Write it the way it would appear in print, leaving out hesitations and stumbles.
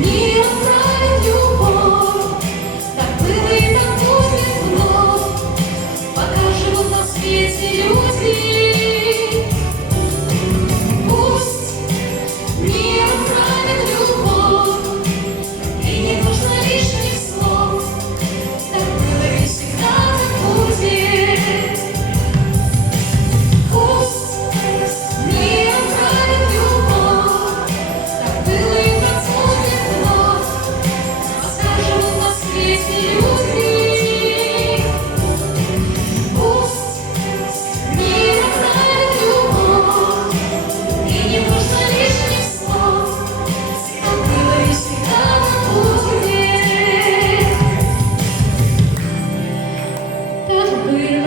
Миром правит любовь, так было и так будет вновь, пока живут на свете люди. Пусть миром правит любовь, и не нужно лишних слов, так было и всегда так будет. Пусть миром правит любовь, так было и так будет вновь, пока живут на свете люди. Пусть миром правит любовь, и не нужно лишних слов, так было и всегда так будет. Так было.